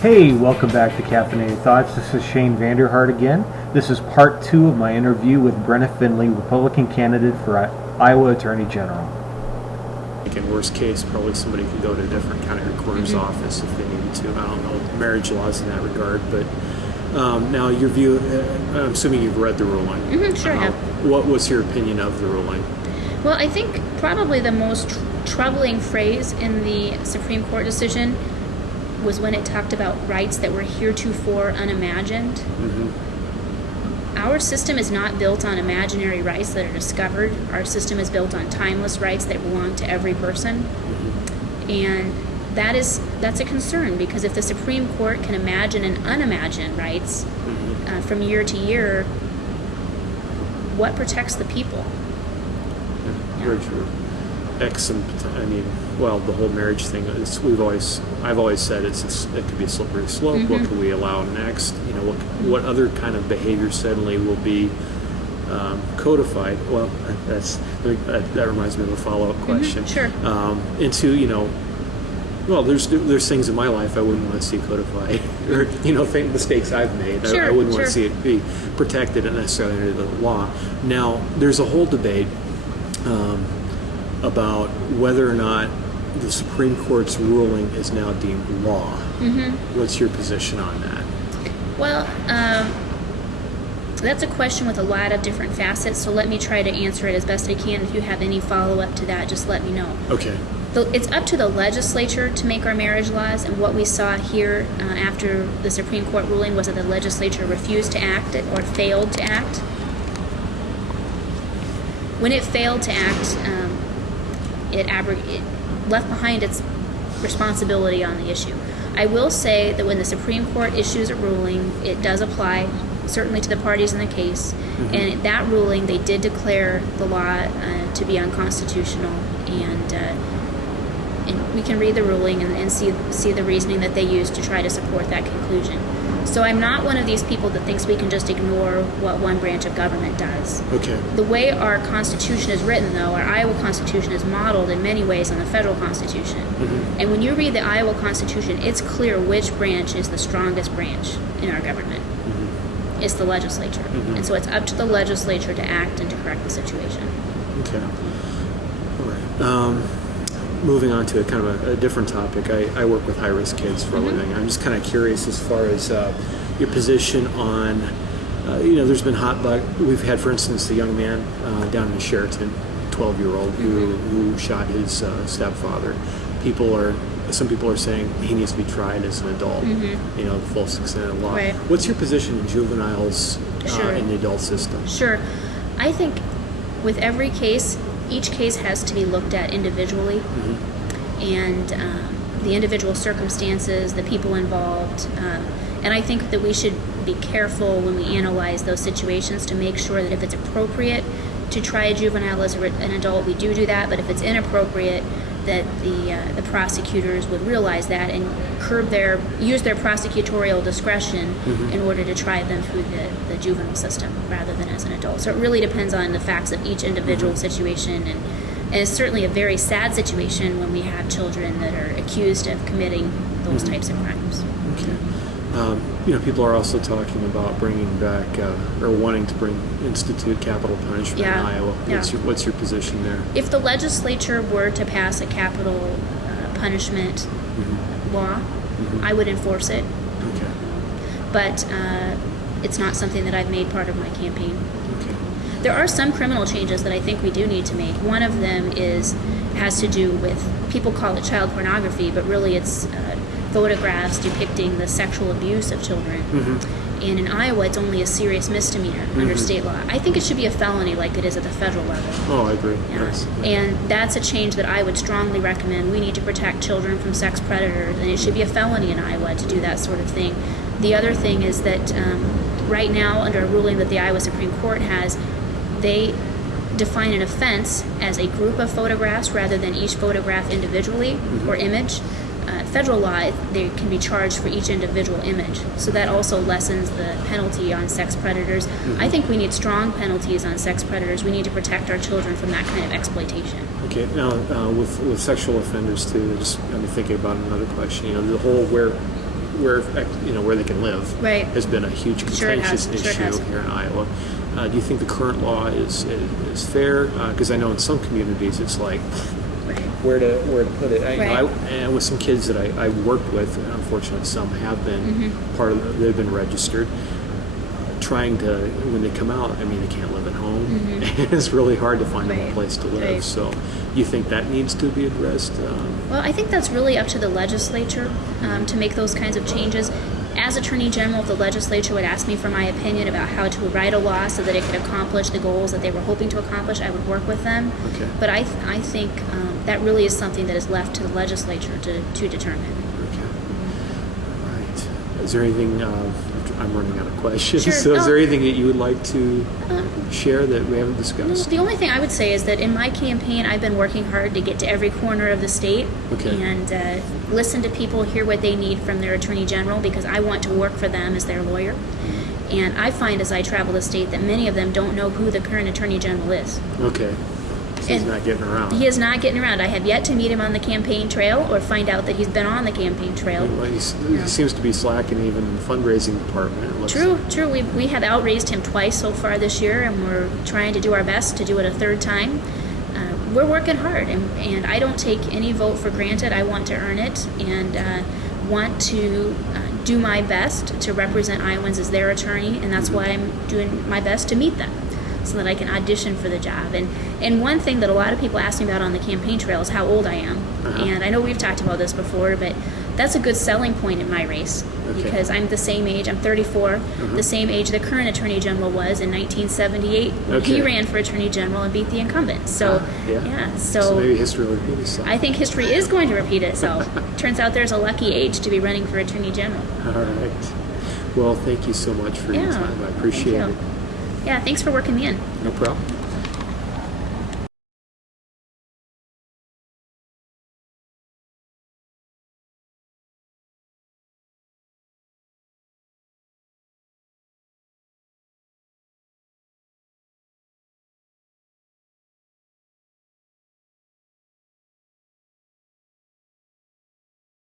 Hey, welcome back to Caffeinated Thoughts. This is Shane Vanderhart again. This is part 2 of my interview with Brenna Findley, Republican candidate for Iowa Attorney General. In worst case, probably somebody could go to a different county recorder's office if they needed to. I don't know marriage laws in that regard, but now your view, I'm assuming you've read the ruling. Sure I have. What was your opinion of the ruling? Well, I think probably the most troubling phrase in the Supreme Court decision was when it talked about rights that were heretofore unimagined. Our system is not built on imaginary rights that are discovered. Our system is built on timeless rights that belong to every person. And that's a concern, because if the Supreme Court can imagine and unimagine rights from year to year, what protects the people? Very true. The whole marriage thing is, I've always said it could be a slippery slope. What can we allow next? What other kind of behavior suddenly will be codified? Well, that reminds me of a follow-up question. Sure. There's things in my life I wouldn't want to see codified, or mistakes I've made. Sure, I wouldn't want sure. to see it be protected and necessarily under the law. Now, there's a whole debate about whether or not the Supreme Court's ruling is now deemed law. What's your position on that? Well, that's a question with a lot of different facets, so let me try to answer it as best I can. If you have any follow-up to that, just let me know. Okay. It's up to the legislature to make our marriage laws, and what we saw here after the Supreme Court ruling was that the legislature refused to act or failed to act. When it failed to act, it left behind its responsibility on the issue. I will say that when the Supreme Court issues a ruling, it does apply certainly to the parties in the case, and that ruling, they did declare the law to be unconstitutional, and we can read the ruling and see the reasoning that they used to try to support that conclusion. So I'm not one of these people that thinks we can just ignore what one branch of government does. Okay. The way our Constitution is written, though, our Iowa Constitution is modeled in many ways on the federal Constitution. And when you read the Iowa Constitution, it's clear which branch is the strongest branch in our government. It's the legislature. And so it's up to the legislature to act and to correct the situation. Okay. All right. Moving on to a different topic. I work with high-risk kids for a living. I'm just kind of curious as far as your position on, there's been we've had, for instance, a young man down in Sheraton, 12-year-old, who shot his stepfather. Some people are saying he needs to be tried as an adult, the full extent of the law. Right. What's your position in juveniles in the adult system? Sure. I think with every case, each case has to be looked at individually, and the individual circumstances, the people involved, and I think that we should be careful when we analyze those situations to make sure that if it's appropriate to try a juvenile as an adult, we do that, but if it's inappropriate, that the prosecutors would realize that and use their prosecutorial discretion in order to try them through the juvenile system rather than as an adult. So it really depends on the facts of each individual situation, and it's certainly a very sad situation when we have children that are accused of committing those types of crimes. Okay. People are also talking about bringing back or wanting to institute capital punishment in Iowa. What's your position there? If the legislature were to pass a capital punishment law, I would enforce it. Okay. But it's not something that I've made part of my campaign. Okay. There are some criminal changes that I think we do need to make. One of them has to do with, people call it child pornography, but really it's photographs depicting the sexual abuse of children. And in Iowa, it's only a serious misdemeanor under state law. I think it should be a felony like it is at the federal level. Oh, I agree. Yeah. Yes. And that's a change that I would strongly recommend. We need to protect children from sex predators, and it should be a felony in Iowa to do that sort of thing. The other thing is that right now, under a ruling that the Iowa Supreme Court has, they define an offense as a group of photographs rather than each photograph individually or image. Federal law, they can be charged for each individual image. So that also lessens the penalty on sex predators. I think we need strong penalties on sex predators. We need to protect our children from that kind of exploitation. Okay, now with sexual offenders too, just got me thinking about another question. The whole where they can live Right. has been a huge Sure it contentious has. Sure it issue has. here in Iowa. Do you think the current law is fair? Because I know in some communities it's like Right. where to put it. Right. And with some kids that I worked with, and unfortunately some have been they've been registered. Trying to, when they come out, I mean, they can't live at home. It's really hard to find them a Right. place to live. Right. So, you think that needs to be addressed? Well, I think that's really up to the legislature to make those kinds of changes. As Attorney General, if the legislature would ask me for my opinion about how to write a law so that it could accomplish the goals that they were hoping to accomplish, I would work with them. Okay. But I think that really is something that is left to the legislature to determine. Okay. All right. Is there anything? I'm running out of questions. Sure. So, is there anything that you would like to share that we haven't No, discussed? the only thing I would say is that in my campaign, I've been working hard to get to every corner of the state Okay. and listen to people, hear what they need from their attorney general, because I want to work for them as their lawyer. And I find as I travel the state that many of them don't know who the current attorney general is. Okay. So he's And not getting around. He is not getting around. I have yet to meet him on the campaign trail or find out that he's been on the campaign trail. Well, he seems to be slacking even in the fundraising department. It looks True. We have outraised him twice so far this year, and we're trying to do our best to do it a third time. We're working hard, and I don't take any vote for granted. I want to earn it, and want to do my best to represent Iowans as their attorney, and that's why I'm doing my best to meet them, so that I can audition for the job. And one thing that a lot of people ask me about on the campaign trail is how old I am. And I know we've talked about this before, but that's a good selling point in my race, because I'm the same age. I'm 34, the same age the current Attorney General was in 1978 when he ran for Attorney General and beat the incumbent. So, So maybe history will repeat itself. I think history is going to repeat itself. Turns out there's a lucky age to be running for Attorney General. All right. Well, thank you so much for your time. I appreciate it. Yeah, thanks for working me in. No problem.